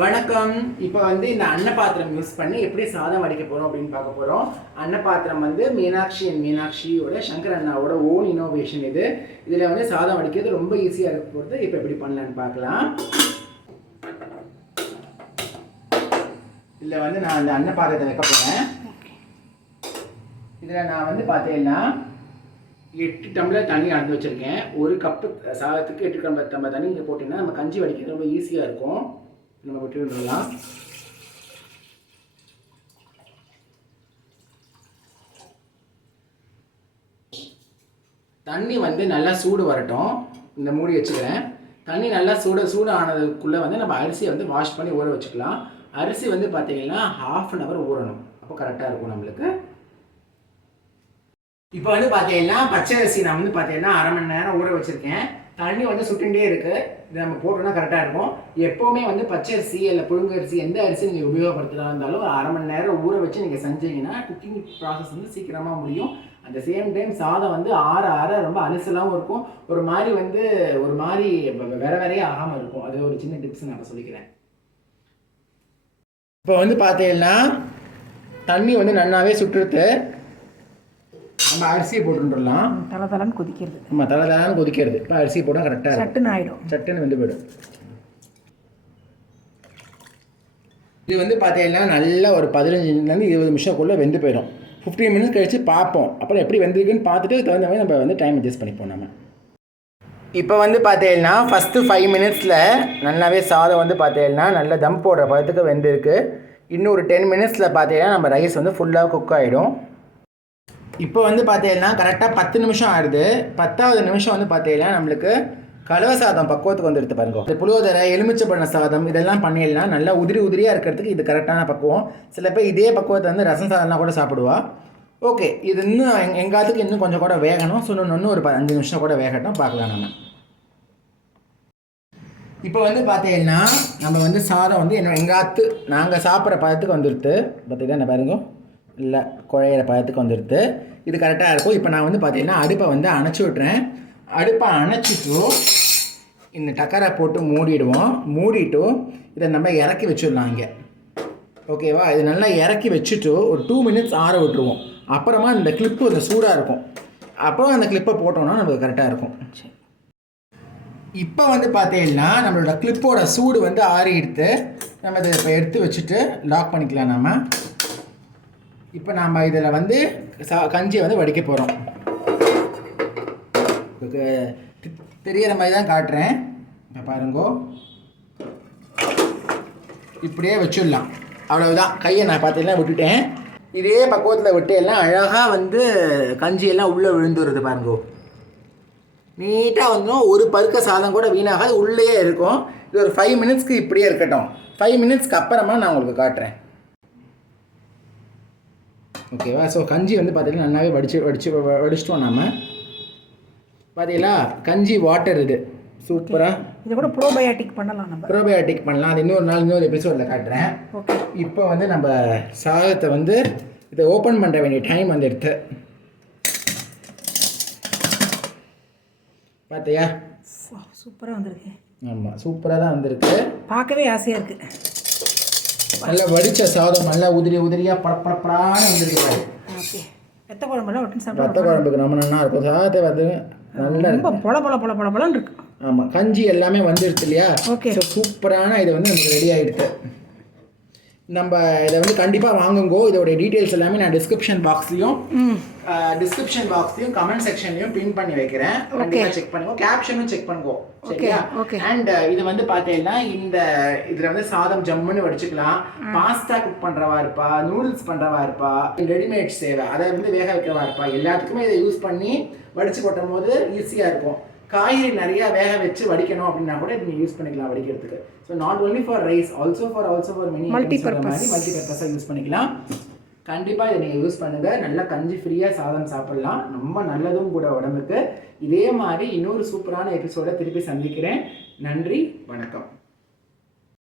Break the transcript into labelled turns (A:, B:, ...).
A: வணக்கம். இப்போ வந்து இந்த அன்ன பாத்திரம் யூஸ் பண்ணி எப்படி சாதம் வடிக்க போகிறோம் அப்படின்னு பார்க்க போகிறோம் அன்ன பாத்திரம் வந்து மீனாட்சி அண்ட் மீனாட்சியோட சங்கர் அண்ணாவோட ஓன் இனோவேஷன் இது. இதில் வந்து சாதம் வடிக்கிறது ரொம்ப ஈஸியாக இருக்க போகிறது இப்போ எப்படி பண்ணலான்னு பார்க்கலாம். இதில் வந்து நான் அந்த அன்ன பாத்திரத்தை வைக்க போகிறேன் இதில் நான் வந்து பார்த்தீங்கன்னா எட்டு டம்ளர் தண்ணி அடந்து வச்சுருக்கேன். ஒரு கப்பு சாதத்துக்கு எட்டு டம்ளர் டம்ளர் தண்ணி இங்கே போட்டிங்கன்னா நம்ம கஞ்சி வடிக்கிறது ரொம்ப ஈஸியாக இருக்கும். நம்ம விட்டு விடலாம் தண்ணி வந்து நல்லா சூடு வரட்டும். இந்த மூடி வச்சுக்கிறேன். தண்ணி நல்லா சூட சூடு ஆனதுக்குள்ளே வந்து நம்ம அரிசியை வந்து வாஷ் பண்ணி ஊற வச்சுக்கலாம். அரிசி வந்து பார்த்தீங்கன்னா ஹாஃப் அன் ஹவர் ஊறணும். அப்போ கரெக்டாக இருக்கும் நம்மளுக்கு. இப்போ வந்து பார்த்தீங்கன்னா பச்சை அரிசி நான் வந்து பார்த்தீங்கன்னா அரை மணி நேரம் ஊற வச்சுருக்கேன். தண்ணி வந்து சுட்டுகிட்டே இருக்கு. இது நம்ம போட்டோம்னா கரெக்டாக இருக்கும். எப்போவுமே வந்து பச்சை அரிசி இல்லை புழுங்கு அரிசி எந்த அரிசி நீங்கள் உபயோகப்படுத்துகிறதா இருந்தாலும் ஒரு அரை மணி நேரம் ஊற வச்சு நீங்கள் செஞ்சீங்கன்னா குக்கிங் ப்ராசஸ் வந்து சீக்கிரமாக முடியும். அட் சேம் டைம் சாதம் வந்து ஆற ஆற ரொம்ப அலசலாகவும் இருக்கும். ஒரு மாதிரி வந்து ஒரு மாதிரி வேற வேறையே ஆகாமல் இருக்கும். அது ஒரு சின்ன டிப்ஸ் நான் சொல்லிக்கிறேன். இப்போ வந்து பார்த்தீங்கன்னா தண்ணி வந்து நன்னாவே சுட்டுருத்து நம்ம அரிசியை போட்டுடலாம்
B: தலை தலைன்னு கொதிக்கிறது.
A: நம்ம தலை தலைன்னு கொதிக்கிறது. இப்போ அரிசி போட்டால் கரெக்டாக
B: சட்டுன்னு ஆயிடும்.
A: சட்டுன்னு வெந்து போயிடும். இது வந்து பார்த்தீங்கன்னா நல்லா ஒரு பதினஞ்சுலேருந்து இருபது நிமிஷம்குள்ளே வெந்து போயிடும். ஃபிஃப்டீன் மினிட்ஸ் கழிச்சு பார்ப்போம். அப்புறம் எப்படி வெந்திருக்குன்னு பார்த்துட்டு தகுந்த மாதிரி நம்ம வந்து டைம் அட்ஜஸ்ட் பண்ணிப்போம் நம்ம இப்போ வந்து பார்த்தீங்கன்னா ஃபஸ்ட்டு ஃபைவ் மினிட்ஸில் நல்லாவே சாதம் வந்து பார்த்தீங்கன்னா நல்லா தம் போடுற பதத்துக்கு வெந்திருக்கு. இன்னும் ஒரு டென் மினிட்ஸில் பார்த்தீங்கன்னா நம்ம ரைஸ் வந்து ஃபுல்லாக குக் ஆகிடும் இப்போ வந்து பார்த்தீங்கன்னா கரெக்டாக பத்து நிமிஷம் ஆயிடுது. பத்தாவது நிமிஷம் வந்து பார்த்தீங்கன்னா நம்மளுக்கு கலவை சாதம் பக்குவத்துக்கு வந்துடுது பாருங்க. இந்த புளியோதரை எலுமிச்சை சாதம் இதெல்லாம் பண்ணிடலாம். நல்லா உதிரி உதிரியாக இருக்கிறதுக்கு இது கரெக்டான பக்குவம். சில பேர் இதே பக்குவத்தை வந்து ரசம் சாதம்லாம் கூட சாப்பிடுவா. ஓகே இது இன்னும் எங் எங்காத்துக்கு இன்னும் கொஞ்சம் கூட வேகணும். ஸோ ஒரு ப- அஞ்சு நிமிஷம் கூட வேகட்டும். பார்க்கலாம் நம்ம. இப்போ வந்து பார்த்தீங்கன்னா நம்ம வந்து சாதம் வந்து என்ன எங்காத்து நாங்கள் சாப்பிட்ற பதத்துக்கு வந்துடுது. பார்த்தீங்கன்னா என்ன பாருங்க. இல்லை குழையிற பதத்துக்கு வந்துடுது இது கரெக்டாக இருக்கும். இப்போ நான் வந்து பார்த்தீங்கன்னா அடுப்பை வந்து அணைச்சி விட்றேன் அடுப்பை அணைச்சிட்டு இந்த டக்கரை போட்டு மூடிடுவோம். மூடிட்டு இதை நம்ம இறக்கி வச்சிடலாம் இங்கே. ஓகேவா இது நல்லா இறக்கி வச்சுட்டு ஒரு டூ மினிட்ஸ் ஆற விட்டுருவோம். அப்புறமா இந்த கிளிப்பு இந்த சூடாக இருக்கும். அப்புறம் அந்த கிளிப்பை போட்டோம்னா நமக்கு கரெக்டாக இருக்கும். இப்போ வந்து பார்த்தீங்கன்னா நம்மளோட கிளிப்போட சூடு வந்து ஆறி எடுத்து நம்ம இதை இப்போ எடுத்து வச்சுட்டு லாக் பண்ணிக்கலாம் நம்ம இப்போ நாம் இதில் வந்து சா கஞ்சியை வந்து வடிக்க போகிறோம் உங்களுக்கு தெரியற மாதிரி தான் காட்டுறேன். இப்போ பாருங்கோ. இப்படியே வச்சிடலாம். அவ்வளவுதான். கையை நான் பார்த்தீங்கன்னா விட்டுட்டேன். இதே பக்குவத்தில் விட்டு எல்லாம் அழகாக வந்து கஞ்சியெல்லாம் உள்ளே விழுந்துருது பாருங்கோ. நீட்டாக வந்துடும் ஒரு பருக்க சாதம் கூட வீணாகாது. உள்ளேயே இருக்கும். இது ஒரு ஃபைவ் மினிட்ஸ்க்கு இப்படியே இருக்கட்டும். ஃபைவ் மினிட்ஸ்க்கு அப்புறமா நான் உங்களுக்கு காட்டுறேன். ஓகேவா ஸோ கஞ்சி வந்து பார்த்தீங்கன்னா நல்லாவே வடிச்சு வடிச்சு வடிச்சிட்டோம் நம்ம பார்த்தீங்களா கஞ்சி வாட்டர் இது. சூப்பராக
B: இதை கூட ப்ரோபயோட்டிக் பண்ணலாம் நம்ம.
A: ப்ரோபயோட்டிக் பண்ணலாம். அது இன்னொரு நாள் இன்னொரு எபிசோடில் காட்டுறேன்.
B: ஓகே
A: இப்போ வந்து நம்ம சாதத்தை வந்து இதை ஓப்பன் பண்ணுற வேண்டிய டைம் வந்து எடுத்து. பார்த்தியா
B: சூப்பராக வந்திருக்கு.
A: ஆமாம் சூப்பராக தான் வந்திருக்கு.
B: பார்க்கவே ஆசையாக இருக்குது
A: நல்லா வடித்த சாதம் நல்லா உதிரி உதிரியாக படப்படப்படான்னு வந்திருக்கு பாரு.
B: ஓகே. வெத்த குழம்புலாம் ஒட்டுன்னு
A: ரத்த
B: சாப்பிட்டா
A: குழம்புக்கு ரொம்ப நல்லா இருக்கும். சாதத்தை வந்து நல்லா
B: ரொம்ப பொல பொல பொல பொல பொலன்னு இருக்கு.
A: ஆமாம் கஞ்சி எல்லாமே வந்துடுது இல்லையா?
B: Okay.
A: ஸோ சூப்பரான இது வந்து நமக்கு ரெடி ஆகிடுது நம்ம இதை வந்து கண்டிப்பாக வாங்குங்கோ. இதோட டீட்டெயில்ஸ் எல்லாமே நான் டிஸ்கிரிப்ஷன் பாக்ஸ்லையும்
B: ம்.
A: டிஸ்கிரிப்ஷன் பாக்ஸ்லையும் கமெண்ட் செக்ஷன்லையும் பின் பண்ணி வைக்கிறேன். கண்டிப்பாக செக் பண்ணுங்க. கேப்ஷனும் செக் பண்ணுங்க சரியா. அண்ட் இது வந்து பார்த்தீங்கன்னா இந்த இதில் வந்து சாதம் ஜம்முன்னு வடிச்சுக்கலாம். பாஸ்தா குக் பண்ணுறவா இருப்பா நூடுல்ஸ் பண்ணுறவா இருப்பா ரெடிமேட் சேவை அதை வந்து வேக வைக்கிறவா இருப்பா. எல்லாத்துக்குமே இதை யூஸ் பண்ணி வடிச்சு கொட்டும் போது ஈஸியாக இருக்கும். காய்கறி நிறைய வேக வச்சு வடிக்கணும் அப்படின்னா கூட இது நீங்கள் யூஸ் பண்ணிக்கலாம் வடிக்கிறதுக்கு. So not only for rice also for also for many
B: Multi-purpose.
A: மாதிரி மல்டி பர்பஸாக யூஸ் பண்ணிக்கலாம். கண்டிப்பாக இதை நீங்கள் யூஸ் பண்ணுங்கள் நல்லா கஞ்சி ஃப்ரீயாக சாதம் சாப்பிட்லாம். ரொம்ப நல்லதும் கூட உடம்புக்கு. இதே மாதிரி இன்னொரு சூப்பரான எபிசோட திருப்பி சந்திக்கிறேன். நன்றி வணக்கம்.